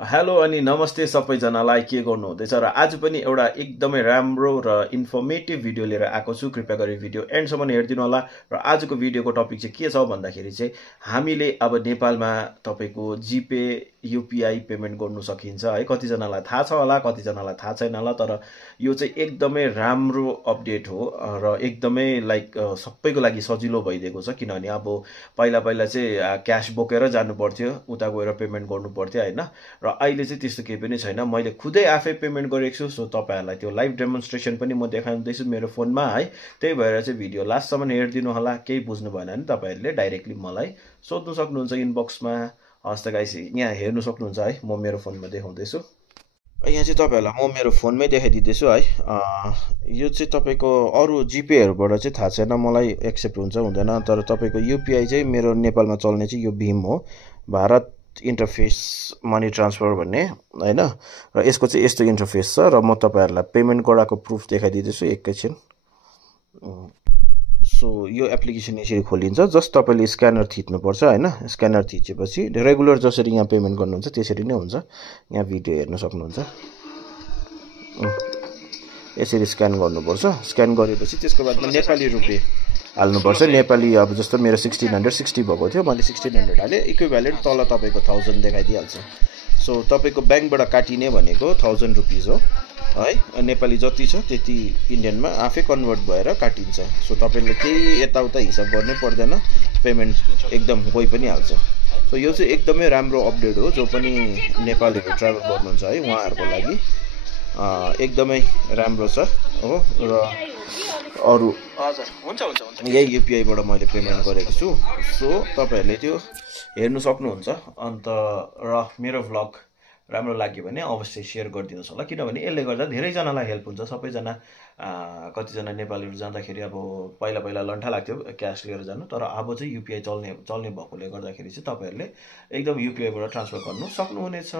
Hello अनि नमस्ते सबैजनालाई के गर्नु हुँदैछ र आज पनि एउटा एकदमै राम्रो र इन्फर्मेटिभ भिडियो लिएर आएको छु। कृपया गरी भिडियो एन्डसम्म हेरिदिनु होला। र आजको भिडियोको टपिक चाहिँ के छ भन्दाखेरि चाहिँ हामीले अब नेपालमा तपाईको जिपे युपीआई पेमेन्ट गर्नु सकिन्छ है। कतिजनालाई थाहा छ होला, कतिजनालाई थाहा छैन होला, तर यो चाहिँ एकदमै राम्रो अपडेट हो र एकदमै सबैको लागि सजिलो भइदिएको छ। किनभने अब पहिला पहिला चाहिँ क्यास बोकेर जानु पर्थ्यो, उता गएर पेमेन्ट गर्नु पर्थ्यो हैन। र अहिले चाहिँ त्यस्तो केही पनि छैन। मैले खुदै आफै पेमेन्ट गरेको छु। सो तपाईहरुलाई त्यो लाइभ डेमोन्स्ट्रेसन पनि म देखाउँदैछु मेरो फोनमा है। त्यही भएर चाहिँ भिडियो लास्टसम्म हेरिदिनु होला। केही बुझ्नु भएन भने तपाईहरुले डाइरेक्टली मलाई सोध्नु सक्नुहुन्छ इनबक्समा। हस् त गाइस, यहाँ हेर्नु सक्नुहुन्छ है, म मेरो फोनमा देखाउँदैछु। यहाँ चाहिँ तपाईहरुलाई म मेरो फोनमै देखाइदिँदैछु है। यो चाहिँ तपाईको अरु जिपेहरुबाट चाहिँ थाहा छैन मलाई एक्सेप्ट हुन्छ हुँदैन, तर तपाईको युपीआई चाहिँ मेरो नेपालमा चल्ने चाहिँ यो भीम हो, भारत इन्टरफेस मनी ट्रान्सफर भन्ने हैन। र यसको चाहिँ यस्तो इन्टरफेस छ र म तपाईहरुलाई पेमेन्ट गराएको प्रुफ देखाइदिँदैछु एकैछिन। सो यो एप्लिकेसन यसरी खोलिन्छ। जस्ट तपाईले स्क्यानर थिच्नुपर्छ हैन। स्क्यानर थिचेपछि रेगुलर जसरी यहाँ पेमेन्ट गर्नुहुन्छ त्यसरी नै हुन्छ। यहाँ भिडियो हेर्न सक्नुहुन्छ। यसरी स्क्यान गर्नुपर्छ। स्क्यान गरेपछि त्यसको बादमा नेपाली रुपियाँ हाल्नुपर्छ। नेपाली अब जस्तो मेरो 1660 भएको थियो, मैले 1600 हाले, इक्विभ्यालेन्ट तल तपाईको 1000 देखाइदिहाल्छ। सो तपाईको बैंकबाट काटिने भनेको 1000 रुपीज हो है। नेपाली जति छ त्यति इन्डियनमा आफै कन्भर्ट भएर काटिन्छ। सो तपाईले केही यताउता हिसाब गर्नै पर्दैन, पेमेन्ट एकदम गइ पनि हाल्छ। सो यो चाहिँ एकदमै राम्रो अपडेट हो। जो पनि नेपालीहरु ट्राभल गर्नुहुन्छ है उहाँहरुको लागि एकदमै राम्रो छ हो। र अरु हजुर हुन्छ हुन्छ हुन्छ यही युपीआई बाट मैले पेमेन्ट गरेको छु। सो तपाईहरुले त्यो हेर्नु सक्नुहुन्छ। अन्त र मेरो भ्लग राम्रो लाग्यो भने अवश्य शेयर गरिदिनुस् होला। किनभने यसले गर्दा धेरै जनालाई हेल्प हुन्छ। सबैजना कतिजना नेपालीहरु जाँदाखेरि अब पहिला पहिला लन्ठा लाग्थ्यो क्याश लिएर जानु, तर अब चाहिँ युपीआई चल्ने भएकोले गर्दाखेरि चाहिँ तपाईहरुले एकदम युपीआई बाट ट्रान्सफर गर्नु सक्नुहुनेछ।